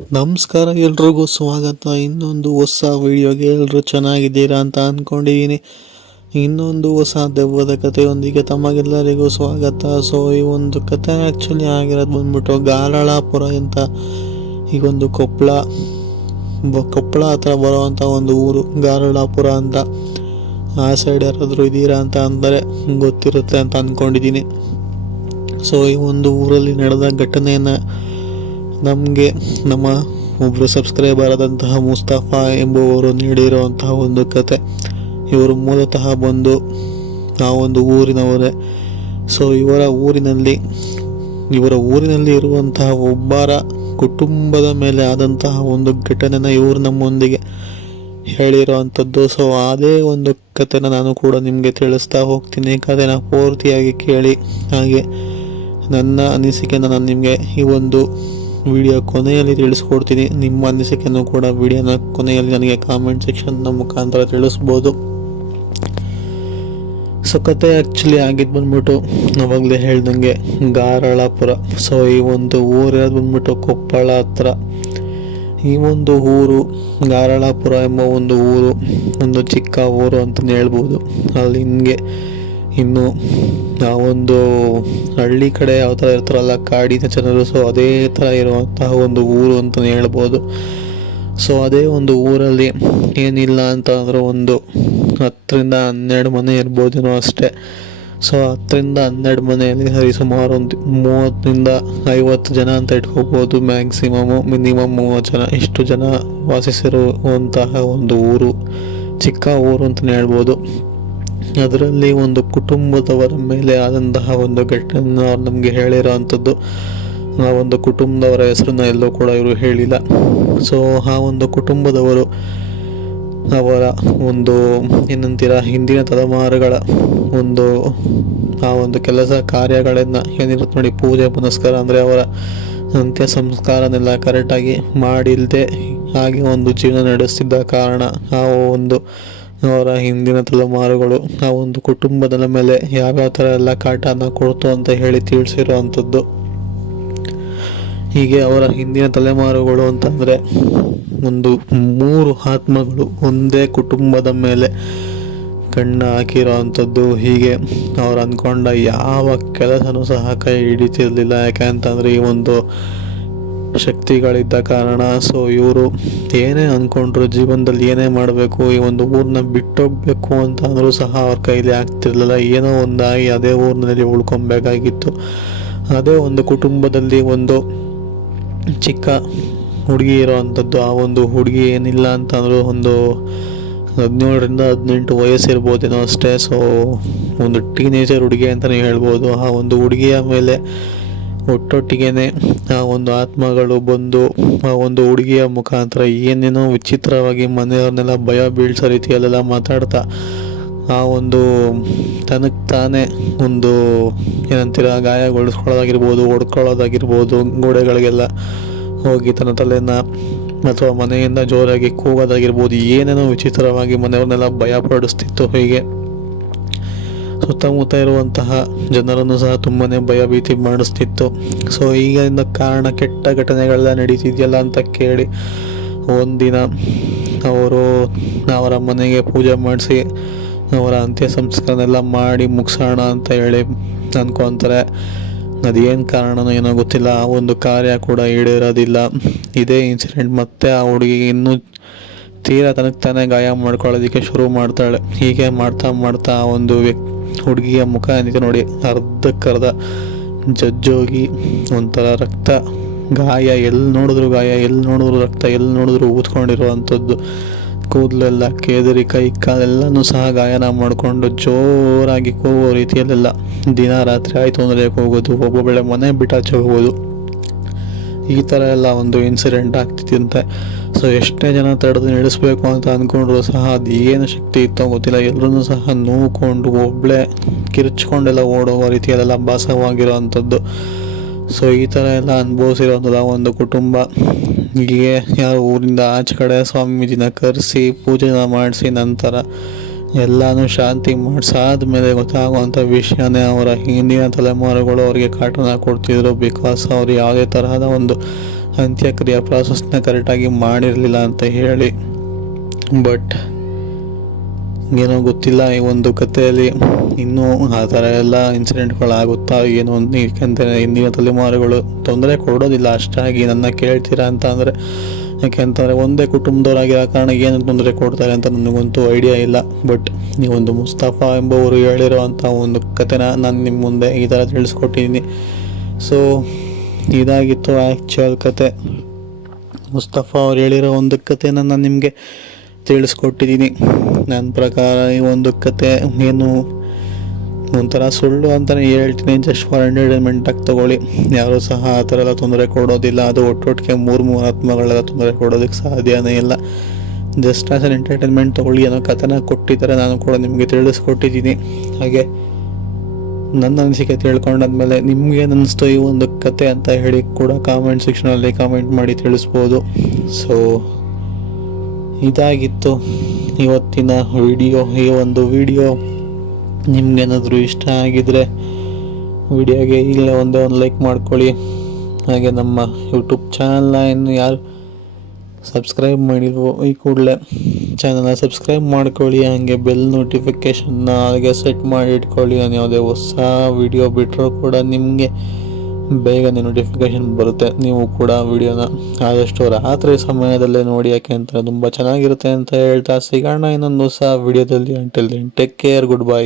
ನಮಸ್ಕಾರ, ಎಲ್ರಿಗೂ ಸ್ವಾಗತ. ಇನ್ನೊಂದು ಹೊಸ ವಿಡಿಯೋಗೆ ಎಲ್ಲರೂ ಚೆನ್ನಾಗಿದ್ದೀರಾ ಅಂತ ಅಂದ್ಕೊಂಡಿದ್ದೀನಿ. ಇನ್ನೊಂದು ಹೊಸ ದೆವ್ವದ ಕಥೆಯೊಂದಿಗೆ ತಮಗೆಲ್ಲರಿಗೂ ಸ್ವಾಗತ. ಸೊ ಈ ಒಂದು ಕಥೆ ಆ್ಯಕ್ಚುಲಿ ಆಗಿರೋದು ಬಂದ್ಬಿಟ್ಟು ಗಾರಳಾಪುರ ಅಂತ. ಈ ಒಂದು ಕೊಪ್ಪಳ ಹತ್ರ ಬರುವಂಥ ಒಂದು ಊರು ಗಾರಳಾಪುರ ಅಂತ. ಆ ಸೈಡ್ ಯಾರಾದರೂ ಇದ್ದೀರಾ ಅಂತ ಅಂದರೆ ಗೊತ್ತಿರುತ್ತೆ ಅಂತ ಅಂದ್ಕೊಂಡಿದ್ದೀನಿ. ಸೊ ಈ ಒಂದು ಊರಲ್ಲಿ ನಡೆದ ಘಟನೆಯನ್ನು ನಮಗೆ ನಮ್ಮ ಒಬ್ಬರು ಸಬ್ಸ್ಕ್ರೈಬರ್ ಆದಂತಹ ಮುಸ್ತಫಾ ಎಂಬುವರು ನೀಡಿರುವಂತಹ ಒಂದು ಕತೆ. ಇವರು ಮೂಲತಃ ಬಂದು ಆ ಒಂದು ಊರಿನವರೇ. ಸೊ ಇವರ ಊರಿನಲ್ಲಿ ಇರುವಂತಹ ಒಬ್ಬರ ಕುಟುಂಬದ ಮೇಲೆ ಆದಂತಹ ಒಂದು ಘಟನೆನ ಇವರು ನಮ್ಮೊಂದಿಗೆ ಹೇಳಿರೋವಂಥದ್ದು. ಸೊ ಅದೇ ಒಂದು ಕಥೆನ ನಾನು ಕೂಡ ನಿಮಗೆ ತಿಳಿಸ್ತಾ ಹೋಗ್ತೀನಿ. ಕಥೆನ ಪೂರ್ತಿಯಾಗಿ ಕೇಳಿ, ಹಾಗೆ ನನ್ನ ಅನಿಸಿಕೆನ ನಾನು ನಿಮಗೆ ಈ ಒಂದು ವಿಡಿಯೋ ಕೊನೆಯಲ್ಲಿ ತಿಳಿಸ್ಕೊಡ್ತೀನಿ. ನಿಮ್ಮ ಅನಿಸಿಕೆಯನ್ನು ಕೂಡ ವಿಡಿಯೋನ ಕೊನೆಯಲ್ಲಿ ನನಗೆ ಕಾಮೆಂಟ್ ಸೆಕ್ಷನ್ನ ಮುಖಾಂತರ ತಿಳಿಸ್ಬೋದು. ಸೊ ಕತೆ ಆ್ಯಕ್ಚುಲಿ ಆಗಿದ್ದು ಬಂದ್ಬಿಟ್ಟು ನಾವಾಗಲೇ ಹೇಳ್ದಂಗೆ ಗಾರಳಾಪುರ. ಸೊ ಈ ಒಂದು ಊರಿರೋದು ಬಂದ್ಬಿಟ್ಟು ಕೊಪ್ಪಳ ಹತ್ರ. ಈ ಒಂದು ಊರು ಗಾರಳಾಪುರ ಎಂಬ ಒಂದು ಊರು ಒಂದು ಚಿಕ್ಕ ಊರು ಅಂತಲೇ ಹೇಳ್ಬೋದು. ಅಲ್ಲಿ ಇನ್ನು ಆ ಒಂದು ಹಳ್ಳಿ ಕಡೆ ಯಾವ ಥರ ಇರ್ತಾರಲ್ಲ ಕಾಡಿನ ಜನರು, ಸೊ ಅದೇ ಥರ ಇರುವಂತಹ ಒಂದು ಊರು ಅಂತಲೇ ಹೇಳ್ಬೋದು. ಸೊ ಅದೇ ಒಂದು ಊರಲ್ಲಿ ಏನಿಲ್ಲ ಅಂತ ಅಂದ್ರೆ ಒಂದು 10-12 ಮನೆ ಇರ್ಬೋದೇನೋ ಅಷ್ಟೇ. ಸೊ 10-12 ಮನೆಯಲ್ಲಿ ಸರಿಸುಮಾರು ಒಂದು 30-50 ಜನ ಅಂತ ಇಟ್ಕೋಬೋದು. ಮಿನಿಮಮ್ 30 ಜನ, ಇಷ್ಟು ಜನ ವಾಸಿಸಿರುವಂತಹ ಒಂದು ಊರು, ಚಿಕ್ಕ ಊರು ಅಂತಲೇ ಹೇಳ್ಬೋದು. ಅದರಲ್ಲಿ ಒಂದು ಕುಟುಂಬದವರ ಮೇಲೆ ಆದಂತಹ ಒಂದು ಘಟನೆ ಅವ್ರು ನಮಗೆ ಹೇಳಿರೋ ಅಂಥದ್ದು. ಆ ಒಂದು ಕುಟುಂಬದವರ ಹೆಸರನ್ನ ಎಲ್ಲೂ ಕೂಡ ಇವರು ಹೇಳಿಲ್ಲ. ಸೊ ಆ ಒಂದು ಕುಟುಂಬದವರು ಅವರ ಒಂದು ಹಿಂದಿನ ತಲೆಮಾರುಗಳ ಆ ಒಂದು ಕೆಲಸ ಕಾರ್ಯಗಳನ್ನು ಏನಿರುತ್ತೆ ನೋಡಿ, ಪೂಜೆ ಪುನಸ್ಕಾರ ಅಂದರೆ ಅವರ ಅಂತ್ಯ ಸಂಸ್ಕಾರನೆಲ್ಲ ಕರೆಕ್ಟಾಗಿ ಮಾಡಿಲ್ಲದೆ ಹಾಗೆ ಒಂದು ಜೀವನ ನಡೆಸ್ತಿದ್ದ ಕಾರಣ ಅವರ ಹಿಂದಿನ ತಲೆಮಾರುಗಳು ಆ ಒಂದು ಕುಟುಂಬದ ಮೇಲೆ ಯಾವ್ಯಾವ ಥರ ಎಲ್ಲ ಕಾಟನ ಕೊಡ್ತು ಅಂತ ಹೇಳಿ ತಿಳಿಸಿರೋ ಅಂಥದ್ದು. ಹೀಗೆ ಅವರ ಹಿಂದಿನ ತಲೆಮಾರುಗಳು ಅಂತಂದರೆ ಒಂದು 3 ಆತ್ಮಗಳು ಒಂದೇ ಕುಟುಂಬದ ಮೇಲೆ ಕಣ್ಣು ಹಾಕಿರೋ ಅಂಥದ್ದು. ಹೀಗೆ ಅವ್ರು ಅಂದ್ಕೊಂಡ ಯಾವ ಕೆಲಸನೂ ಸಹ ಕೈ ಹಿಡಿತಿರ್ಲಿಲ್ಲ. ಯಾಕೆಂತಂದರೆ ಈ ಒಂದು ಶಕ್ತಿಗಳಿದ್ದ ಕಾರಣ. ಸೊ ಇವರು ಏನೇ ಅಂದ್ಕೊಂಡ್ರು, ಜೀವನದಲ್ಲಿ ಏನೇ ಮಾಡಬೇಕು, ಈ ಒಂದು ಊರನ್ನ ಬಿಟ್ಟೋಗ್ಬೇಕು ಅಂತ ಅಂದರೂ ಸಹ ಅವ್ರ ಕೈಲಿ ಆಗ್ತಿರ್ಲಿಲ್ಲ. ಏನೋ ಒಂದಾಗಿ ಅದೇ ಊರಿನಲ್ಲಿ ಉಳ್ಕೊಬೇಕಾಗಿತ್ತು. ಅದೇ ಒಂದು ಕುಟುಂಬದಲ್ಲಿ ಒಂದು ಚಿಕ್ಕ ಹುಡುಗಿ ಇರೋ ಅಂಥದ್ದು. ಆ ಒಂದು ಹುಡುಗಿ ಏನಿಲ್ಲ ಅಂತಂದರೂ ಒಂದು 17-18 ವಯಸ್ಸಿರ್ಬೋದೇನೋ ಅಷ್ಟೇ. ಸೊ ಒಂದು ಟೀನೇಜರ್ ಹುಡುಗಿ ಅಂತಲೇ ಹೇಳ್ಬೋದು. ಆ ಒಂದು ಹುಡುಗಿಯ ಮೇಲೆ ಒಟ್ಟೊಟ್ಟಿಗೆನೆ ಆ ಒಂದು ಆತ್ಮಗಳು ಬಂದು ಆ ಒಂದು ಹುಡುಗಿಯ ಮುಖಾಂತರ ಏನೇನೋ ವಿಚಿತ್ರವಾಗಿ ಮನೆಯವ್ರನ್ನೆಲ್ಲ ಭಯ ಬೀಳ್ಸೋ ರೀತಿಯಲ್ಲೆಲ್ಲ ಮಾತಾಡ್ತಾ ಆ ಒಂದು ತನಗೆ ತಾನೇ ಒಂದು ಗಾಯಗೊಳಿಸ್ಕೊಳ್ಳೋದಾಗಿರ್ಬೋದು, ಹೊಡ್ಕೊಳ್ಳೋದಾಗಿರ್ಬೋದು, ಗೋಡೆಗಳಿಗೆಲ್ಲ ಹೋಗಿ ತನ್ನ ತಲೆನ ಅಥವಾ ಮನೆಯಿಂದ ಜೋರಾಗಿ ಕೂಗೋದಾಗಿರ್ಬೋದು, ಏನೇನೋ ವಿಚಿತ್ರವಾಗಿ ಮನೆಯವ್ರನ್ನೆಲ್ಲ ಭಯ ಪಡಿಸ್ತಿತ್ತು. ಹೀಗೆ ಸುತ್ತಮುತ್ತ ಇರುವಂತಹ ಜನರನ್ನು ಸಹ ತುಂಬಾ ಭಯ ಭೀತಿ ಮಾಡಿಸ್ತಿತ್ತು. ಸೊ ಈಗಿನ ಕಾರಣ ಕೆಟ್ಟ ಘಟನೆಗಳೆಲ್ಲ ನಡೀತಿದೆಯಲ್ಲ ಅಂತ ಕೇಳಿ ಒಂದಿನ ಅವರ ಮನೆಗೆ ಪೂಜೆ ಮಾಡಿಸಿ ಅವರ ಅಂತ್ಯ ಸಂಸ್ಕಾರನೆಲ್ಲ ಮಾಡಿ ಮುಗಿಸೋಣ ಅಂತ ಹೇಳಿ ಅಂದ್ಕೊತಾರೆ. ಅದೇನು ಕಾರಣನೋ ಏನೋ ಗೊತ್ತಿಲ್ಲ, ಆ ಒಂದು ಕಾರ್ಯ ಕೂಡ ಈಡೇರೋದಿಲ್ಲ. ಇದೇ ಇನ್ಸಿಡೆಂಟ್ ಮತ್ತೆ ಆ ಹುಡುಗಿಗೆ ಇನ್ನೂ ತೀರಾ ತನಗೆ ತಾನೇ ಗಾಯ ಮಾಡ್ಕೊಳ್ಳೋದಕ್ಕೆ ಶುರು ಮಾಡ್ತಾಳೆ. ಹೀಗೆ ಮಾಡ್ತಾ ಆ ಒಂದು ಹುಡುಗಿಯ ಮುಖ ಏನಿದೆ ನೋಡಿ, ಅರ್ಧಕ್ಕರ್ಧ ಜಜ್ಜೋಗಿ ಒಂಥರ ರಕ್ತ, ಗಾಯ ಎಲ್ಲಿ ನೋಡಿದ್ರು ರಕ್ತ, ಎಲ್ಲಿ ನೋಡಿದ್ರು ಊದ್ಕೊಂಡಿರೋ ಅಂಥದ್ದು, ಕೂದಲೆಲ್ಲ ಕೇದರಿ, ಕೈ ಕಾಲೆಲ್ಲನೂ ಸಹ ಗಾಯನ ಮಾಡಿಕೊಂಡು ಜೋರಾಗಿ ಕೂಗೋ ರೀತಿಯಲ್ಲೆಲ್ಲ ದಿನ ರಾತ್ರಿ ಆಯಿತು ಅಂದರೆ ಹೋಗೋದು, ಒಬ್ಬೊಬ್ಬಳೆ ಮನೆ ಬಿಟ್ಟಾಚೆ ಹೋಗೋದು, ಈ ಥರ ಎಲ್ಲ ಒಂದು ಇನ್ಸಿಡೆಂಟ್ ಆಗ್ತಿತ್ತಂತೆ. ಸೊ ಎಷ್ಟೇ ಜನ ತಡೆದು ನಡೆಸಬೇಕು ಅಂತ ಅಂದ್ಕೊಂಡ್ರು ಸಹ ಅದು ಏನು ಶಕ್ತಿ ಇತ್ತೋ ಗೊತ್ತಿಲ್ಲ, ಎಲ್ಲರೂ ಸಹ ನೋವ್ಕೊಂಡು ಒಬ್ಬಳೇ ಕಿರ್ಚ್ಕೊಂಡೆಲ್ಲ ಓಡೋಗೋ ರೀತಿಯಲ್ಲೆಲ್ಲ ಭಾಸವಾಗಿರೋ ಅಂಥದ್ದು. ಸೊ ಈ ಥರ ಎಲ್ಲ ಅನುಭವಿಸಿರೋಂಥದ್ದು ಆ ಒಂದು ಕುಟುಂಬ. ಹೀಗೆ ಯಾರು ಊರಿಂದ ಆಚೆ ಕಡೆ ಸ್ವಾಮೀಜಿನ ಕರೆಸಿ ಪೂಜೆನ ಮಾಡಿಸಿ ನಂತರ ಎಲ್ಲನೂ ಶಾಂತಿ ಮಾಡಿಸಾದ್ಮೇಲೆ ಗೊತ್ತಾಗುವಂಥ ವಿಷಯನೇ ಅವರ ಹಿಂದಿನ ತಲೆಮಾರುಗಳು ಅವರಿಗೆ ಕಾಟನ ಕೊಡ್ತಿದ್ರು. ಬಿಕಾಸ್ ಅವ್ರು ಯಾವುದೇ ತರಹದ ಒಂದು ಅಂತ್ಯಕ್ರಿಯೆ ಪ್ರಾಸೆಸ್ನ ಕರೆಕ್ಟಾಗಿ ಮಾಡಿರಲಿಲ್ಲ ಅಂತ ಹೇಳಿ. ಬಟ್ ಏನೋ ಗೊತ್ತಿಲ್ಲ, ಈ ಒಂದು ಕಥೆಯಲ್ಲಿ ಇನ್ನೂ ಆ ಥರ ಎಲ್ಲ ಇನ್ಸಿಡೆಂಟ್ಗಳಾಗುತ್ತಾ ಏನೋ. ಏಕೆಂದರೆ ಇಂದಿನ ತಲೆಮಾರುಗಳು ತೊಂದರೆ ಕೊಡೋದಿಲ್ಲ ಅಷ್ಟಾಗಿ. ನನ್ನ ಕೇಳ್ತೀರಾ ಅಂತ ಅಂದರೆ, ಯಾಕೆಂತಂದರೆ ಒಂದೇ ಕುಟುಂಬದವರಾಗಿರೋ ಕಾರಣ ಏನು ತೊಂದರೆ ಕೊಡ್ತಾರೆ ಅಂತ ನನಗಂತೂ ಐಡಿಯಾ ಇಲ್ಲ. ಬಟ್ ಈ ಒಂದು ಮುಸ್ತಫಾ ಎಂಬುವರು ಹೇಳಿರೋ ಅಂಥ ಒಂದು ಕಥೆನ ನಾನು ನಿಮ್ಮ ಮುಂದೆ ಈ ಥರ ತಿಳಿಸ್ಕೊಟ್ಟಿದ್ದೀನಿ. ಸೊ ಇದಾಗಿತ್ತು ಆ್ಯಕ್ಚುಯಲ್ ಕತೆ. ಮುಸ್ತಫಾ ಅವ್ರು ಹೇಳಿರೋ ಒಂದು ಕಥೆನ ನಾನು ನಿಮಗೆ ತಿಳಿಸ್ಕೊಟ್ಟಿದ್ದೀನಿ. ನನ್ನ ಪ್ರಕಾರ ಈ ಒಂದು ಕತೆ ಏನು ಒಂಥರ ಸುಳ್ಳು ಅಂತಲೇ ಹೇಳ್ತೀನಿ, ಜಸ್ಟ್ ಫಾರ್ ಎಂಟರ್ಟೈನ್ಮೆಂಟಾಗಿ ತೊಗೊಳ್ಳಿ. ಯಾರೂ ಸಹ ಆ ಥರ ಎಲ್ಲ ತೊಂದರೆ ಕೊಡೋದಿಲ್ಲ. ಅದು ಒಟ್ಟೊಟ್ಟಿಗೆ ಮೂರು ಆತ್ಮಗಳೆಲ್ಲ ತೊಂದರೆ ಕೊಡೋದಕ್ಕೆ ಸಾಧ್ಯನೇ ಇಲ್ಲ. ಜಸ್ಟ್ ಆಸ್ ಅನ್ ಎಂಟರ್ಟೈನ್ಮೆಂಟ್ ತೊಗೊಳ್ಳಿ ಅನ್ನೋ ಕಥೆನ ಕೊಟ್ಟಿದ್ದಾರೆ, ನಾನು ಕೂಡ ನಿಮಗೆ ತಿಳಿಸ್ಕೊಟ್ಟಿದ್ದೀನಿ. ಹಾಗೆ ನನ್ನ ಅನಿಸಿಕೆ ತಿಳ್ಕೊಂಡಾದ್ಮೇಲೆ ನಿಮ್ಗೇನು ಅನ್ನಿಸ್ತು ಈ ಒಂದು ಕತೆ ಅಂತ ಹೇಳಿ ಕೂಡ ಕಾಮೆಂಟ್ ಸೆಕ್ಷನಲ್ಲಿ ಕಾಮೆಂಟ್ ಮಾಡಿ ತಿಳಿಸ್ಬೋದು. ಸೊ ಇದಾಗಿತ್ತು ಇವತ್ತಿನ ವಿಡಿಯೋ. ಈ ಒಂದು ವಿಡಿಯೋ ನಿಮ್ಗೇನಾದರೂ ಇಷ್ಟ ಆಗಿದ್ರೆ ವಿಡಿಯೋಗೆ ಈಗಲೇ ಒಂದೇ ಒಂದು ಲೈಕ್ ಮಾಡ್ಕೊಳ್ಳಿ. ಹಾಗೆ ನಮ್ಮ ಯೂಟ್ಯೂಬ್ ಚಾನಲ್ನ ಇನ್ನು ಯಾರು ಸಬ್ಸ್ಕ್ರೈಬ್ ಮಾಡಿಲ್ವೋ ಈ ಕೂಡಲೇ ಚಾನಲ್ನ ಸಬ್ಸ್ಕ್ರೈಬ್ ಮಾಡ್ಕೊಳ್ಳಿ. ಹಾಗೆ ಬೆಲ್ ನೋಟಿಫಿಕೇಷನ್ನ ಹಾಗೆ ಸೆಟ್ ಮಾಡಿ ಇಟ್ಕೊಳ್ಳಿ. ನಾನು ಯಾವುದೇ ಹೊಸ ವಿಡಿಯೋ ಬಿಟ್ಟರೂ ಕೂಡ ನಿಮಗೆ ಬೇಗನೆ ನೋಟಿಫಿಕೇಷನ್ ಬರುತ್ತೆ. ನೀವು ಕೂಡ ವಿಡಿಯೋನ ಆದಷ್ಟು ರಾತ್ರಿ ಸಮಯದಲ್ಲೇ ನೋಡಿ, ಯಾಕೆ ಅಂತ ತುಂಬ ಚೆನ್ನಾಗಿರುತ್ತೆ ಅಂತ ಹೇಳ್ತಾ ಸಿಗೋಣ ಇನ್ನೊಂದು ಹೊಸ ವಿಡಿಯೋದಲ್ಲಿ. Until then take care, good bye.